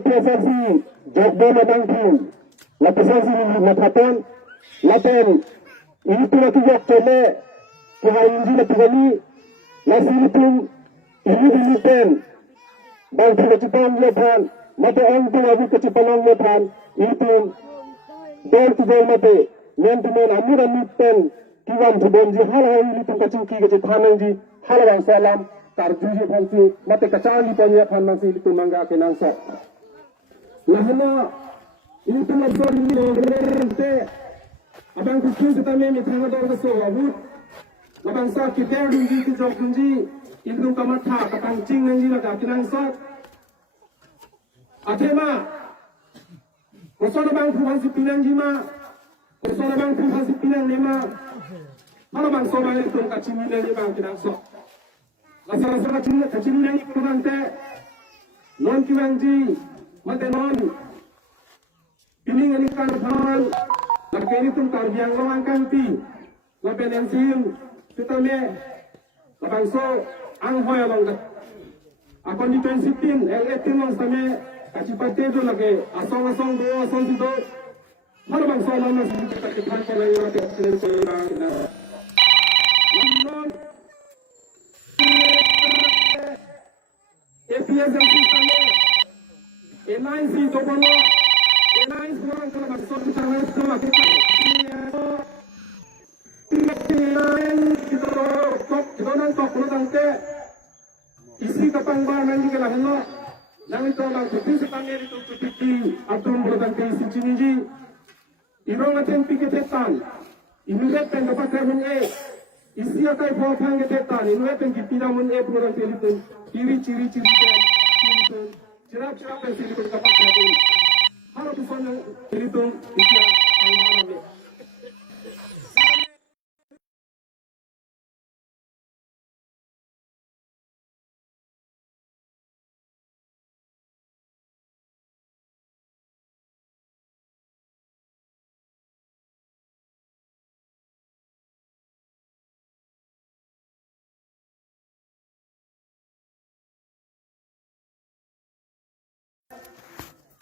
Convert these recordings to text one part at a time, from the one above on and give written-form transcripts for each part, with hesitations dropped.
PSRC Jogbo Labangku lapisan sini lapapan lapen ini tu lagi waktunya kehai inji lapigali lasini tu ini dilipen bangku kecipan lepan mata orang tu lagi kecipan lepan itu dol tu dol mate men tu men amur amipen kiwan tu bonji hal hal ini tu kacing ki kecipan ji hal bang salam tarjuji fansi mate kacang di punya fansi itu mangga kenang sok lahana ini tu masuk ini berente abang kucing kita ni mitang ada orang sawabut abang sa kita dungi tu jok dungi itu kamat ha katang cing nanti lah kenang sok atema kosong abang fansi pinang jima kosong abang fansi pinang lima kalau bang sawabang itu kacing ni bang kenang sok Asal-asal kacil yang kurante non kiwanji mate non ini ngelikan hal lakini tum tarbiang lawang kanti lapen ensim kita me labangso ang hoya longga akon di pensipin el long same kacipate jo lage asong do asong do hal bangso lana kita kipan pala yo ke selen selen APSMC sana, NIC Tobono, NIC orang kalau masuk ke sana semua kita, kita nanti kalau nanti isi kapangbar nanti kita hendak, nanti kalau kita sepanjang itu cuti atau nanti isi cini, irong aten piketan, ini lepen dapat kerja isi akai bawa ketetan, ini lepen kita mun pulang telefon. Ciri-ciri cerap yang silikon dapat jadi harap usahanya silikon bisa anggaran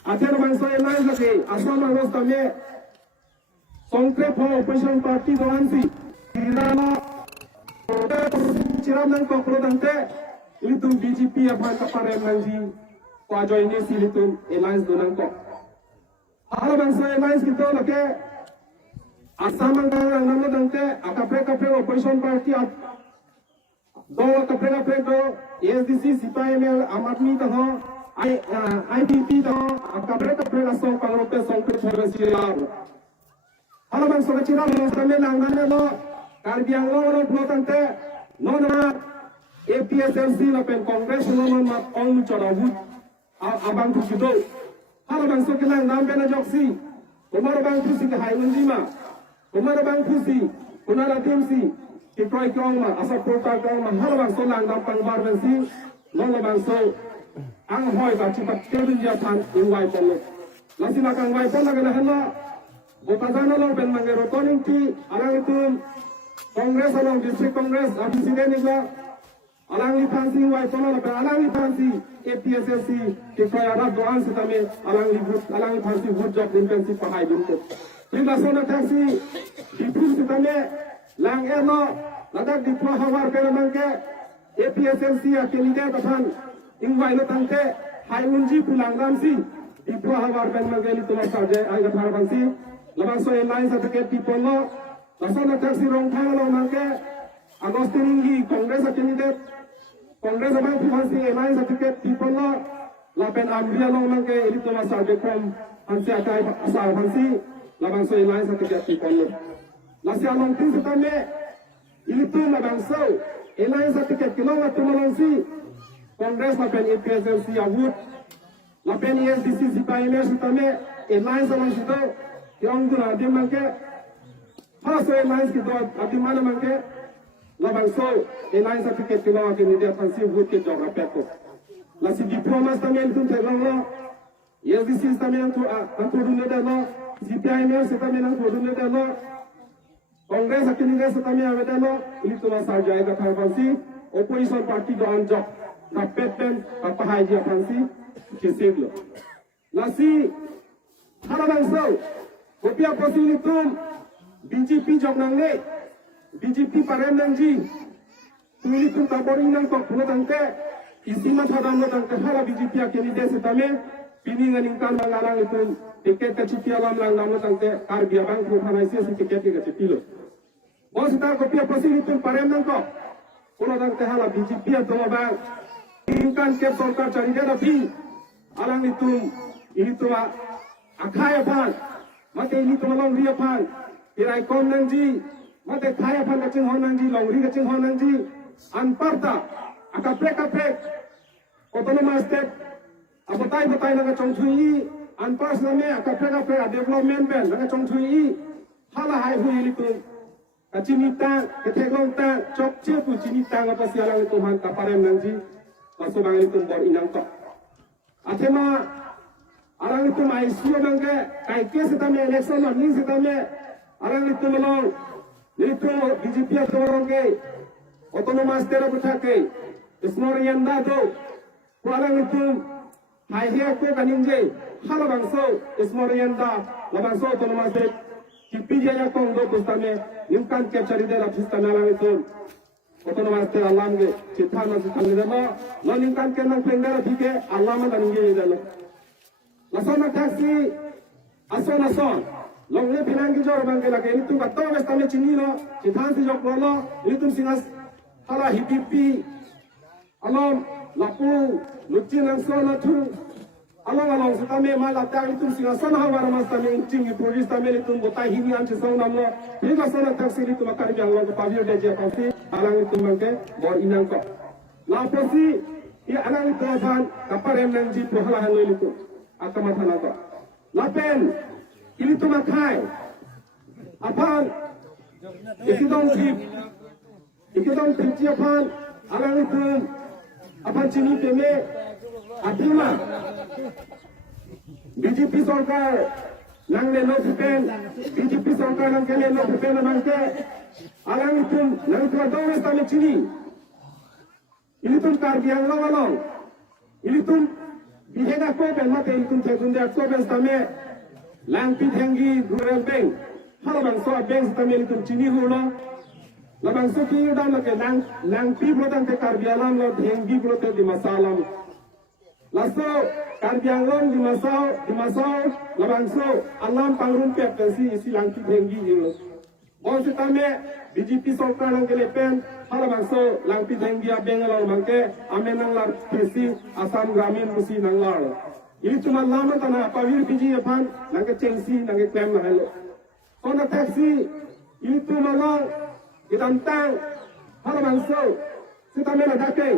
Ajar bangsa yang lain lagi, asal maros kami songkret opposition party doan si, kirana ciram nang kokro dante, itu BJP apa kapare nanti, kuajo ini si itu alliance donang kok. Hal bangsa yang lain kita lagi, asal mangkang nang dante, akapre opposition party do akapre do SDC CPML amatmi taho. IPP dah kapre asal pangrote songkret bersilar. Halo bang sobat ciram kami langganan lo karbiang lo pelotante nona APSMC lapen kongres lo mat ong corawut abang tu kido. Halo bang sobat langganan pena joksi. Kumar bang tu si kahai unjima. Kumar bang tu si kunara timsi kiproi kong ma asal portal kong ma. Halo bang sobat langganan pangbar bensi lo bang so ang hoy ka cipat kedun dia tan ingwai polo lasi nakang wai polo kana hana botazana lo ben mangero toning ti arang itu kongres along district kongres abisi denigla alang li fansi wai polo lo ben alang li fansi APSSC ke kaya rab doan sitame alang li fansi wood job intensive pahai buntu tinda sona taxi dipus sitame lang erno ladak dipro hawar kana mangke APSSC akelide kapan ingwai lo tangke hai unji pulang ramsi ipo hawar ben mageli to saje ai ga pharbansi labang so line certificate people lo lasana taxi rong thang lo mangke agostingi congress candidate congress abang pharbansi line certificate people lo lapen amria lo mangke ili to saje kom ansi akai asal pharbansi labang so line certificate people lo lasia long tin setame ili to labang so line certificate kilo watu malonsi Kongres lapen APSMC awut, lapen ESDC CPML sitame alliance sama situ, yang guna adi mangke, hasil alliance kita adi mana mangke, labang so alliance certificate kita akan dia fancy wut ke jawab peko. Lasi diploma sitame itu terang lo, ESDC sitame yang tu dunia dah lo, CPML sitame yang tu dunia dah lo, Kongres akan dia sitame yang ada lo, itu masa jaya kata fancy, opposition party doan job. Kapten apa haji apansi kiseglo Lasi harabangso kopiah posilitum BJP joknangne BJP paremnangji tuilitum taborinang kok pulo tangke isima thadamno tangke hala BJP candidate setame piningan ingkan mangarang itu tiket kecipi alam lang namno tangke karbia bang kuhanai sia si tiket ke kecipilo bos tar kopiah posilitum paremnang kok pulo tangke hala BJP atau bang ingkan ke sorkar cari dia tapi alang itu ini tuh akaya pan mate ini tuh long ria pan irai kon nangji mate kaya pan kacing hon nangji long ria kacing hon nangji anparta akaprek otonomi state abatai naga chongthui anpas name akaprek development ben naga chongthui hala hai hui itu kacimita keteglong ta chokche tu cinita ngapa sialang itu han kaparem nangji masuk bang itu bor inang kok atema arang itu mai sio bangke kai ke setame election ni setame arang itu melong itu BJP dorong ke otonomi state buthake ismorianda do arang itu hai he ko kaninje hala bangso ismorianda labangso otonomi state kipiya ya kong do pustame nimkan ke cari de la pustame arang itu otonomi state alam ge cithana cithana demo no nimkan ke nang pengdara thike alam dan nge dalo lasona taxi ason longle pinangi jor bangke lage itu kato bestame chini lo cithan si jok lo itu singas hala hipipi alom lapu lucin ang sona tu along setame mala tang itu singas sona hawar mas tame incing police tame itu botai hini am chisong namlo ini lasona taxi itu makar jang lo pavio de je pasi alang itu bangke bor inang ko laposi ia alang itu aban kaparem nangji pohala halo itu akama thanaka lapen ini tu makai apan ikidong tip apan alang itu apan chini peme atima BJP sarkar nangle no pipen BJP sarkar nangle no pipen nangke alang itu nang tu adong estame chini ini tu karbiang lawalong ini tu Bihega ko ben mate ikum tegunde ko ben stame lang pi thengi rural bank halabang so bank stame ikum chini hulo labang so ki dam lake lang pi blodan te karbialam lo thengi blote di masalam laso karbialam di masao labang so alam pangrum pe pensi isi lang pi thengi hilo bon stame BJP sarkar nang kele pen halabang so lang pi thengi a bengalor mangke amenang lar pesi asam gramin musi nang lar ini cuma lama tanah pawir biji apan nangke cengsi nangke klaim na hello kona taxi ini tu malang idantang halabang so sitame na dake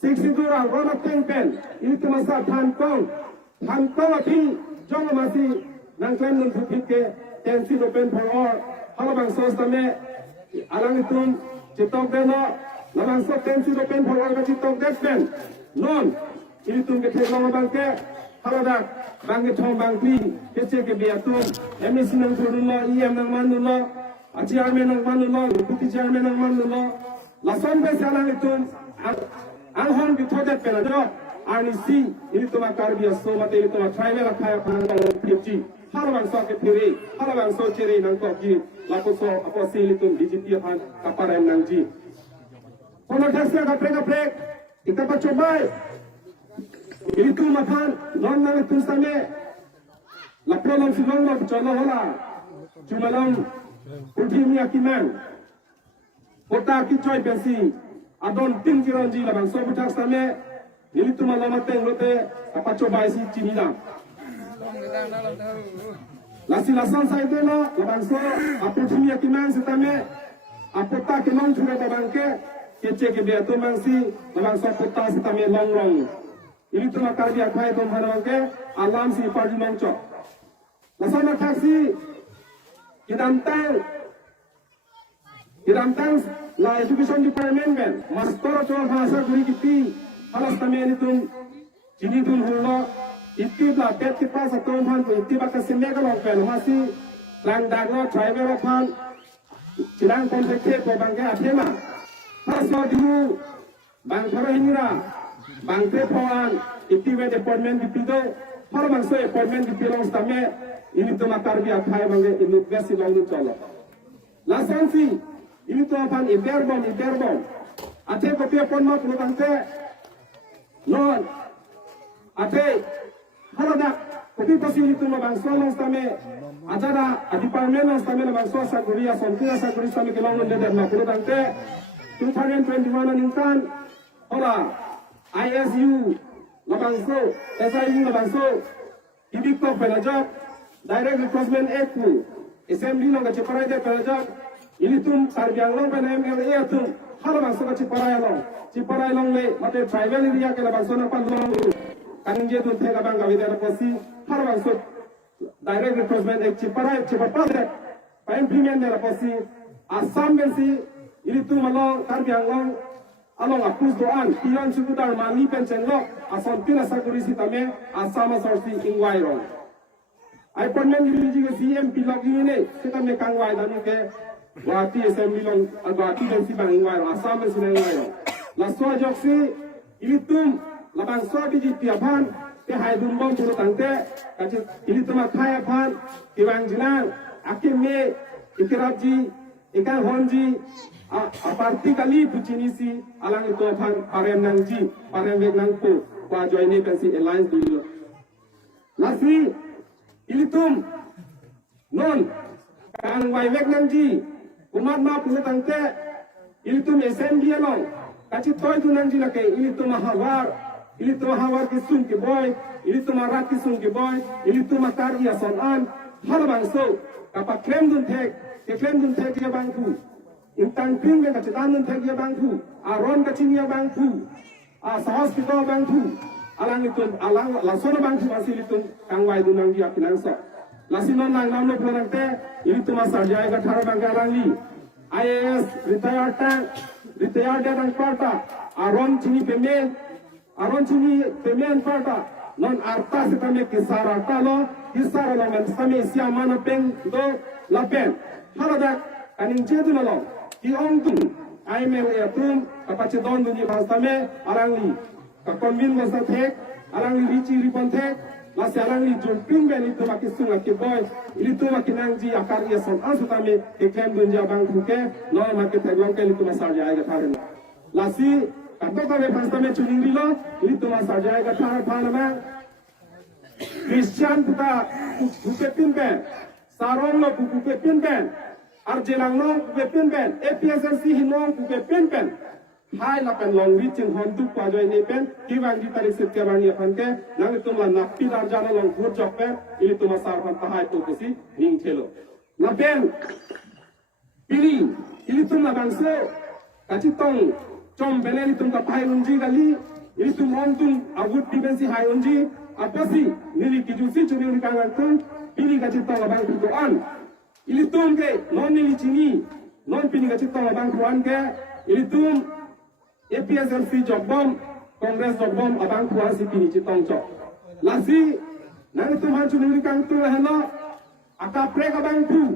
siksidura rona tengpen ini tu masa thankong api jong masi nang klaim nun phupike tensi open for all halabang so stame alang itum citok deno labang so tensi open for all citok despen non ini tum ke thelo bangke halada bangke thong bangpi kece ke biatum emisi nang turunlo em nang manulo aci arme nang manulo puti arme nang manulo lason be salang itum anghon bi thodet penado ani si ini tuma karbia so mate ini tuma tribal khaya khanga pipji halabang so ke phiri halabang so chiri nang ko ji lapo so apo silitum BJP han kaparem nang ji kono taxi ka prek kita pacobai itu makan non nang itu same lapolam silong lo cholo hola chumalam ultimi akiman kota ki choi besi adon tin kiranji labang so butak same itu malam teng lote apa coba si cinina lasi lasan sai delo labang so apu ultimi akiman setame apota kenon chura babangke kece ke beato mangsi labang so pota setame long ini tu makar dia khai tom hanawke alam si party mangcho lasana taxi kidantang la education department ben master cho bahasa guri kiti halas tamen itu jini tun hulo itti la pet ki pas atom han itti ba ka semega long pen masi lang dagno tribal pan chilang kontekte ko bangga athema pasmo diu bang thara hinira bangte phawan itti be department dipido Para bangsa appointment di pilong stame ini tu makar biar khai bangge ini besi long ni colo. Lasan si ini tu apa iberbom. Ate kopi apon mak lu bangsa non. Ate kalau nak kopi pasti ini tu bangsa long stame acara department long stame bangsa saguria sontia saguri stame kilong lu leder mak lu bangsa 2021 nintan orang ISU labangso SIU labangso ibik ko pelajak direct recruitment act assembly long gache parai de pelajak ini tum sarbiang long pen MLA tum hal bangso gache parai long le mate tribal area ke labangso na pan long kanje tum thega bang gavida posi hal bangso direct recruitment act parai chepapade pa implement de la posi Assam bensi ini tum long sarbiang long along apus doan tiran sukudar mani pension lo ason pina sakurisi tame asama sorsi ingwai ron appointment dili ke CMP log ini kita me kangwai dani ke wati assembly long wati bensi bang ingwai ron asam bensi ingwai ron la so joksi ini tum labang so biji tiapan ke haidun bom puru tante kaci ini tum akhaya pan tiwang jinan akime ikirabji ikan honji aparti kali bucinisi alang itu parem nangji parem vek nangku kwa join pensi alliance dulu lastly ilitum non kan wai vek nangji umat ma pun tangte ilitum assembly along kaci toy tu nangji lake ilitum hawar ki sun ki boy ilitum rat ki sun ki boy ilitum akar ya sonan hal bangso kapak klem dun tek ya bangku Intang ping dengan cetan tegi bangku, aron kecinia bangku, sahas kita bangku, alang lasona bangku masih itu kangwai dunang dia kinangsa. Lasinon nang namno pulang te, ini tu masa jaya gathara bangka alangi, IAS retired dan parta, aron cini pemen parta, non arta setame kisar arta lo men setame siamana peng do lapen, haladak kaning cetu lo. Iong tung, IMLA tung, kapace don dunia bahasa me, alangli, kakonvin bahasa tek, alangli rici ripon tek, lasi alangli jumping ben itu makin sungai boy, itu makin angji akar ia son asutame, ikan dunia bang tuke, no makin teglong ke itu masal jaya gataran. Lasi, kato kame bahasa me cuning rilo, itu masal jaya gataran panama, Christian kita bukepin ben, sarong lo bukepin ben. Arjelang nong kuke pen, APSLC hinong kuke pen, hai lapen long reaching hontuk pajoy ne pen, kiwang di tarik setia bang ya panke, nang itu lah napi darjana long gur jok pen, ini tu masar pan tahai tu kusi ning chelo. Lapen, pilih, ini tu lah bangso, kaci tong, com belen itu kapai unji kali, ini tu montung agut dimensi hai unji, apa sih, nili kijusi curi kangen tu, pilih kaci tong abang tuan. Ilitum ke non nili cini non pini ka cipta labang kuan ke ilitum APSLC jobbom Kongres jobbom abang kuan si pini ciptong cok lasi nang itu mancu nili kang tu laheno akapreka bang pi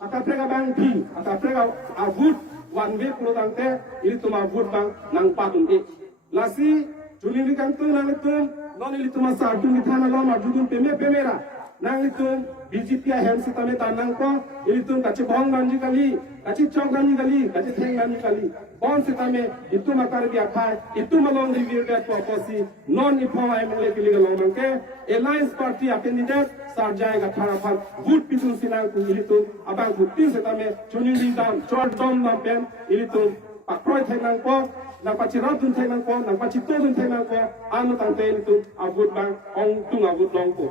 akapreka avut one way pulo tangte ilitum avut bang nang patun e lasi junili kang tu nang itum non ilitum asartu ni thana lo marjudun pemera nang itum BJP hem si tame tanang ko ilitum kaci bong ganji kali kaci chong ganji kali kaci theng ganji kali bong si tame itu makar biya khai itu malong review de to posi non ipoma MLA kili galong mangke alliance party a candidate sar jayega thara phal vote pitun sinang ku ilitum abang butin si tame chunin di dam chord dom dam pen ilitum pakroi thenang ko nang paci ratun thenang ko nang paci todun thenang ko anu tangte ilitum avut bang ong tung avut long ko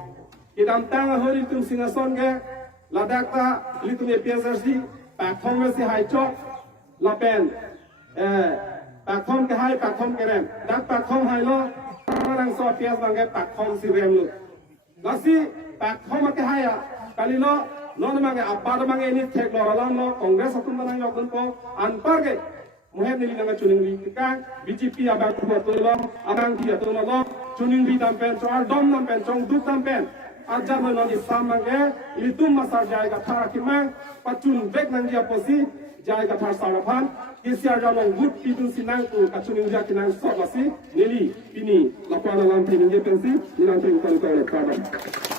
idam tang hori tum singason ge ladak ta litum APSLC pakthong me si hai chok lapen pakthong ke hai pakthong ke rem dak pakthong hai lo rang so pias bang ge pakthong si rem lu lasi pakthong ke hai ya kali lo non mang ge apa mang ge ni thek lo lam lo kongres atum banang yok ko anpar ge muhen nili nang chuning li ka BJP abang ku to lo abang ti to lo chuning li dam pen chor dom dam pen chong duk dam pen ajar lo ni samang ge ilitum masar jayega thara kimang pacun vek nang dia posi jai kathar sarapan kesiar jalong wood pidun sinang tu kacuning jak kinang sok lasi nili ini lakuan alam pining ye pensi ninang tu ikon ikon lekar.